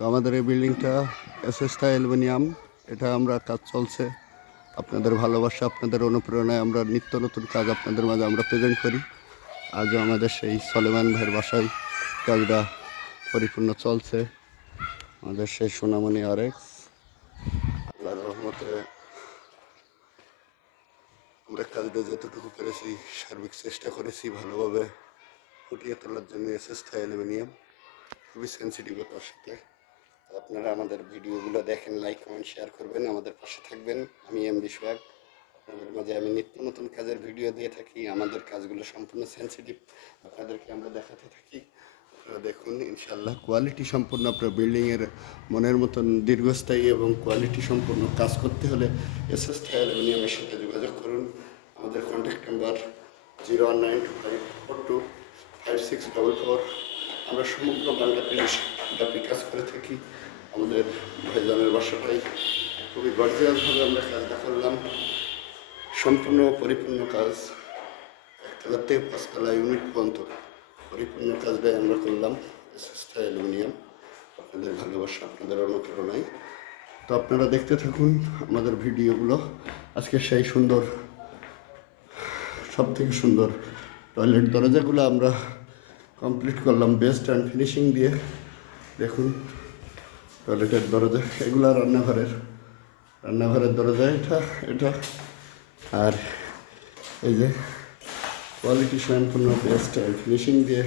তো আমাদের এই বিল্ডিংটা এসএসটা অ্যালুমিনিয়াম এটা আমরা কাজ চলছে। আপনাদের ভালোবাসা, আপনাদের অনুপ্রেরণায় আমরা নিত্য নতুন কাজ আপনাদের মাঝে আমরা প্রেজেন্ট করি। আজও আমাদের সেই সলেমান ভাইয়ের বাসায় কাজটা পরিপূর্ণ চলছে। আমাদের সেই সোনামণি আরেক্স আল্লাহর রহমতে আমরা কাজটা যতটুকু পেরেছি, সার্বিক চেষ্টা করেছি ভালোভাবে ফুটিয়ে তোলার জন্য এসএসটা অ্যালুমিনিয়াম খুবই সেন্সিটিভতার সাথে। আপনারা আমাদের ভিডিওগুলো দেখেন লাইক কমেন্ট শেয়ার করবেন, আমাদের পাশে থাকবেন। আমি এম সোহাগ। আপনাদের মাঝে আমি নিত্য নতুন কাজের ভিডিও দিয়ে থাকি। আমাদের কাজগুলো সম্পূর্ণ সেন্সিটিভ আপনাদেরকে আমরা দেখাতে থাকি। আপনারা দেখুন ইনশাল্লাহ কোয়ালিটি সম্পূর্ণ আপনার বিল্ডিংয়ের মনের মতন দীর্ঘস্থায়ী এবং কোয়ালিটি সম্পূর্ণ কাজ করতে হলে এস এস অ্যালুমিনিয়ামের সাথে যোগাযোগ করুন। আমাদের contact number zero one nine two five four two five six double four আমরা সমগ্র বাংলাদেশ ব্যাপী কাজ করে থাকি। আমাদের ভাইজানের বাসাটাই খুবই গর্জিয়াসভাবে আমরা কাজটা করলাম। সম্পূর্ণ পরিপূর্ণ কাজ। একতলা থেকে পাঁচতলা ইউনিট পর্যন্ত পরিপূর্ণ কাজটাই আমরা করলাম। অ্যালুমিনিয়াম। আপনাদের ভালোবাসা, আপনাদের অনুপ্রেরণায়। তো আপনারা দেখতে থাকুন আমাদের ভিডিওগুলো। আজকে সেই সুন্দর সব থেকে সুন্দর টয়লেট দরজাগুলো আমরা কমপ্লিট করলাম বেস্ট অ্যান্ড ফিনিশিং দিয়ে। দেখুন। টয়লেটের দরজা, এগুলো রান্নাঘরের রান্নাঘরের দরজা, এটা এটা। আর এই যে কোয়ালিটি বেস্ট অ্যান্ড ফিনিশিং দিয়ে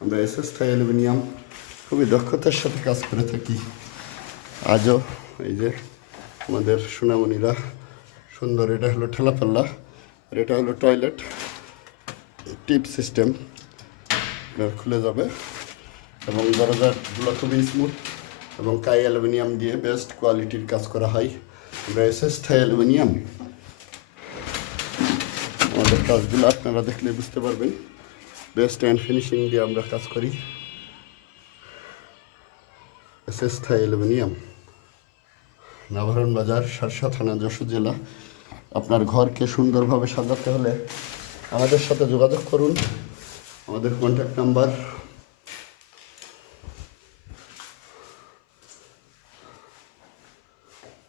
আমরা এস এস থাই অ্যালুমিনিয়াম খুবই দক্ষতার সাথে কাজ করে থাকি। আজও এই যে আমাদের সোনামণিরা সুন্দর, এটা হলো ঠেলাপাল্লা, আর এটা হলো টয়লেট টিপ সিস্টেম খুলে যাবে এবং দরজাগুলো খুবই স্মুথ এবং কাই অ্যালুমিনিয়াম দিয়ে বেস্ট কোয়ালিটির কাজ করা হয়। আমরা এস এস থাই অ্যালুমিনিয়াম আমাদের কাজগুলো আপনারা দেখলে বুঝতে পারবেন। বেস্ট অ্যান্ড ফিনিশিং দিয়ে আমরা কাজ করি। S S Thai aluminium Navaran Bazar, Sharsha থানা, যশোর জেলা। আপনার ঘরকে সুন্দরভাবে সাজাতে হলে আমাদের সাথে যোগাযোগ করুন। আমাদের কন্ট্যাক্ট নাম্বার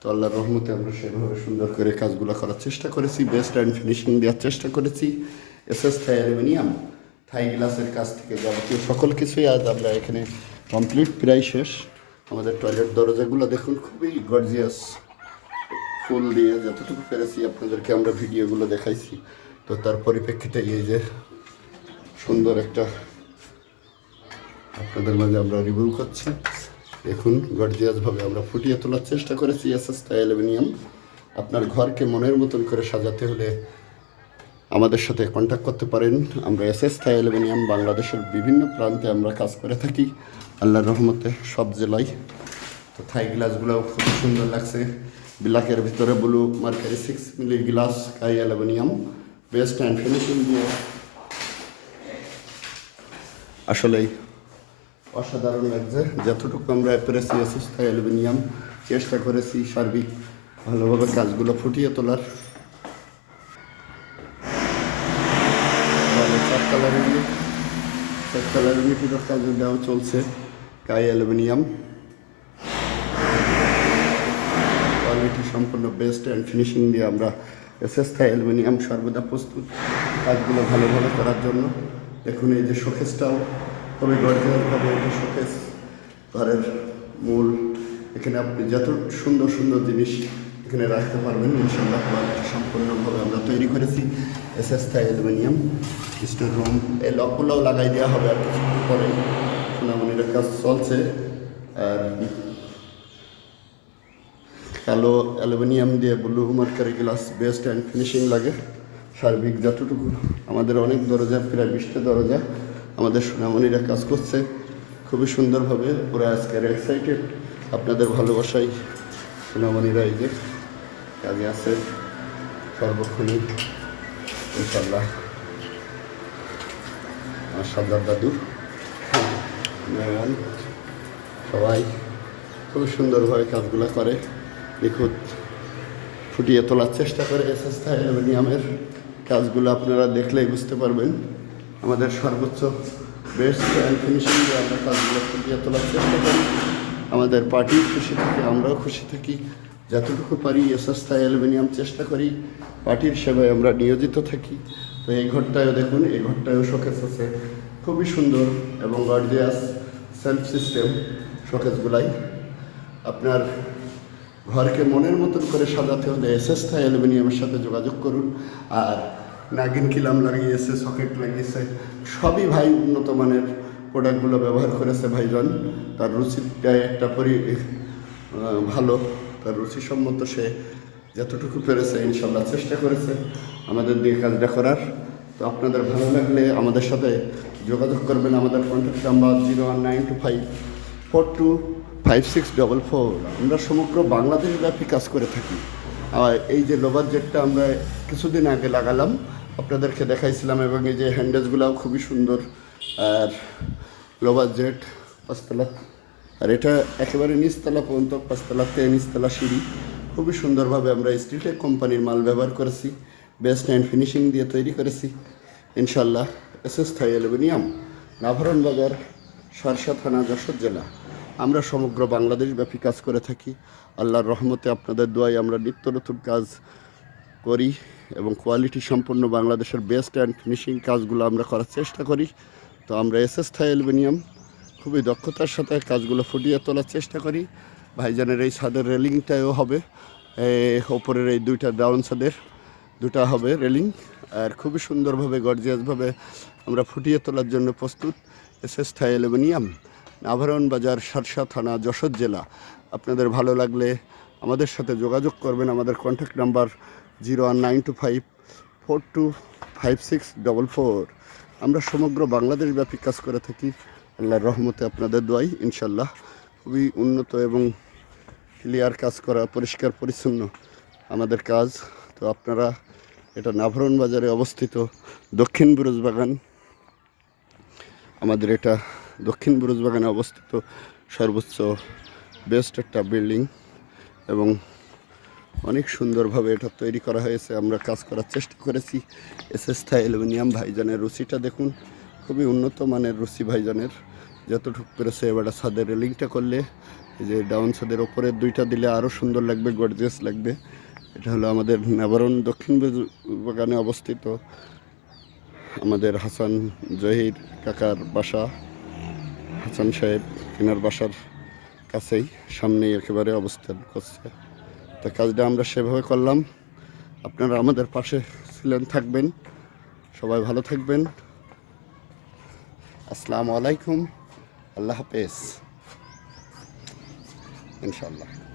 তো আল্লাহর রহমতে আমরা সেভাবে সুন্দর করে কাজগুলো করার চেষ্টা করেছি বেস্ট অ্যান্ড ফিনিশিং দেওয়ার চেষ্টা করেছি। S S Thai aluminium Thai গ্লাসের কাছ থেকে যাবতীয় সকল কিছুই আজ আমরা এখানে কমপ্লিট প্রায় শেষ। আমাদের টয়লেট দরজাগুলো দেখুন, খুবই গর্জিয়াস ফুল দিয়ে যতটুকু পেরেছি আপনাদেরকে আমরা ভিডিওগুলো দেখাইছি। তো তার পরিপ্রেক্ষিতে এই যে সুন্দর একটা আপনাদের মাঝে আমরা রিভিউ করছি। দেখুন, গর্জিয়াসভাবে আমরা ফুটিয়ে তোলার চেষ্টা করেছি এস এস অ্যালুমিনিয়াম আপনার ঘরকে মনের মতন করে সাজাতে হলে আমাদের সাথে কন্ট্যাক্ট করতে পারেন। আমরা এস এস থাই অ্যালুমিনিয়াম বাংলাদেশের বিভিন্ন প্রান্তে আমরা কাজ করে থাকি। আল্লাহর রহমতে সব জেলায়। তো থাই গ্লাসগুলোও খুব সুন্দর লাগছে। ব্ল্যাকের ভিতরে blue, mercury six milli glass Kai aluminium best and finishing দিয়ে। আসলেই অসাধারণ লাগছে। যতটুকু আমরা পেরেছি থাই অ্যালুমিনিয়াম, চেষ্টা করেছি সার্বিক ভালোভাবে কাজগুলো ফুটিয়ে তোলার। চার কালার ইউনিট চার কালার ইউনিটের কাজ দেওয়া চলছে, কাই অ্যালুমিনিয়াম। কোয়ালিটি সম্পূর্ণ বেস্ট অ্যান্ড ফিনিশিং দিয়ে আমরা এসএস থাই অ্যালুমিনিয়াম সর্বদা প্রস্তুত কাজগুলো ভালোভাবে করার জন্য। দেখুন এই যে শোকেসটাও খুবই গর্জিয়াসভাবে এটা শোকেস ঘরের মূল। এখানে আপনি যত সুন্দর সুন্দর জিনিস এখানে রাখতে পারবেন ইনশাল্লাহ কোয়ালিটি সম্পূর্ণভাবে আমরা তৈরি করেছি। S S Thai aluminium, store room, এই লকগুলোও লাগাই দেওয়া হবে আর কিছুক্ষণ পরে সোনামণির কাজ চলছে। আর কালো অ্যালুমিনিয়াম দিয়ে blue mercury glass best and finishing লাগে। সার্বিক যতটুকু, আমাদের অনেক দরজা, প্রায় বিশটা দরজা। আমাদের সোনামণিরা কাজ করছে। খুবই সুন্দরভাবে, ওরা আজকের এক্সাইটেড আপনাদের ভালোবাসাই সোনামণিরা এই যে কাজে আছে। সর্বক্ষণই ইনশাল্লাহ আমার সাদ্দার দাদু সবাই খুব সুন্দরভাবে কাজগুলো করে। নিখুঁত ফুটিয়ে তোলার চেষ্টা করে এস এস অ্যালুমিনিয়ামের কাজগুলো আপনারা দেখলেই বুঝতে পারবেন। আমাদের সর্বোচ্চ বেস্ট অ্যান্ড ফিনিশিং দিয়ে আমরা কাজগুলো ফুটিয়ে তোলার চেষ্টা করি, আমাদের পার্টিও খুশি থাকে, আমরাও খুশি থাকি। যতটুকু পারি এসএসথায় অ্যালুমিনিয়াম চেষ্টা করি পার্টির সেবায় আমরা নিয়োজিত থাকি। তো এই ঘরটায়ও দেখুন, এই ঘরটায়ও শোকেস আছে। খুবই সুন্দর এবং গর্জিয়াস সেলফ সিস্টেম শোকেসগুলাই আপনার ঘরকে মনের মতন করে সাজাতে হলে এসএসথা অ্যালুমিনিয়ামের সাথে যোগাযোগ করুন। আর নাগিন কিলাম লাগিয়েছে, সকেট লাগিয়েছে। সবই ভাই উন্নত মানের প্রোডাক্টগুলো ব্যবহার করেছে ভাইজন। তার রুচিটাই একটা পরি ভালো। তার রুচিসম্মত সে যতটুকু পেরেছে ইনশাল্লাহ চেষ্টা করেছে আমাদের দিয়ে কাজটা করার। তো আপনাদের ভালো লাগলে আমাদের সাথে যোগাযোগ করবেন। আমাদের contact number zero one nine two five four two five six double four আমরা সমগ্র বাংলাদেশ ব্যাপী কাজ করে থাকি। আর এই যে লোভার জেটটা আমরা কিছুদিন আগে লাগালাম আপনাদেরকে দেখাইছিলাম এবং এই যে হ্যান্ডেলসগুলোও খুবই সুন্দর আর লোভার জেট পাঁচতলা। আর এটা একেবারে নিচতলা পর্যন্ত পাঁচতলাতে নিচতলা সিঁড়ি। খুবই সুন্দরভাবে আমরা স্টিলটেক কোম্পানির মাল ব্যবহার করেছি বেস্ট অ্যান্ড ফিনিশিং দিয়ে তৈরি করেছি। ইনশাল্লাহ S S Thai aluminium Navaran Bazar, Sharsha থানা, যশোর জেলা। আমরা সমগ্র বাংলাদেশ ব্যাপী কাজ করে থাকি। আল্লাহর রহমতে আপনাদের দোয়াই আমরা নিত্য নতুন কাজ করি। এবং কোয়ালিটি সম্পন্ন বাংলাদেশের বেস্ট অ্যান্ড ফিনিশিং কাজগুলো আমরা করার চেষ্টা করি। তো আমরা এস এস থাই অ্যালুমিনিয়াম খুবই দক্ষতার সাথে কাজগুলো ফুটিয়ে তোলার চেষ্টা করি। ভাইজানের এই ছাদের রেলিংটাও হবে। ওপরের এই দুইটা ডাউন ছাদের দুটা হবে রেলিং আর খুবই সুন্দরভাবে গর্জিয়াসভাবে আমরা ফুটিয়ে তোলার জন্য প্রস্তুত S S Thai aluminium Navaran Bazar, Sharsha থানা, যশোর জেলা। আপনাদের ভালো লাগলে আমাদের সাথে যোগাযোগ করবেন। আমাদের contact number zero one nine two five four two five six double four. আমরা সমগ্র বাংলাদেশ ব্যাপী কাজ করে থাকি। আল্লাহর রহমতে আপনাদের দোয়াই ইনশাল্লাহ খুবই উন্নত এবং ক্লিয়ার কাজ করা, পরিষ্কার, পরিচ্ছন্ন আমাদের কাজ। তো আপনারা এটা নাভরণ বাজারে অবস্থিত দক্ষিণ বুরুজবাগান। আমাদের এটা দক্ষিণ বুরুজবাগানে অবস্থিত সর্বোচ্চ বেস্ট একটা বিল্ডিং এবং অনেক সুন্দরভাবে এটা তৈরি করা হয়েছে, আমরা কাজ করার চেষ্টা করেছি। এসএস থাই অ্যালুমিনিয়াম ভাইজানের রুচিটা দেখুন, খুবই উন্নত মানের রুচি ভাইজানের। যতটুকু পেরেছে এবার ছাদের রেলিংটা করলে যে ডাউন ছাদের ওপরের দুইটা দিলে আরও সুন্দর লাগবে, গর্জিয়াস লাগবে। এটা হলো আমাদের নাবারণ দক্ষিণ বাগানে অবস্থিত আমাদের হাসান জহির কাকার বাসা, হাসান সাহেব তিনার বাসার কাছেই সামনেই একেবারে অবস্থান করছে। তো কাজটা আমরা সেভাবে করলাম। আপনারা আমাদের পাশে ছিলেন, থাকবেন। সবাই ভালো থাকবেন। আসসালামু আলাইকুম। আল্লাহ হাফেজ। ইনশাল্লাহ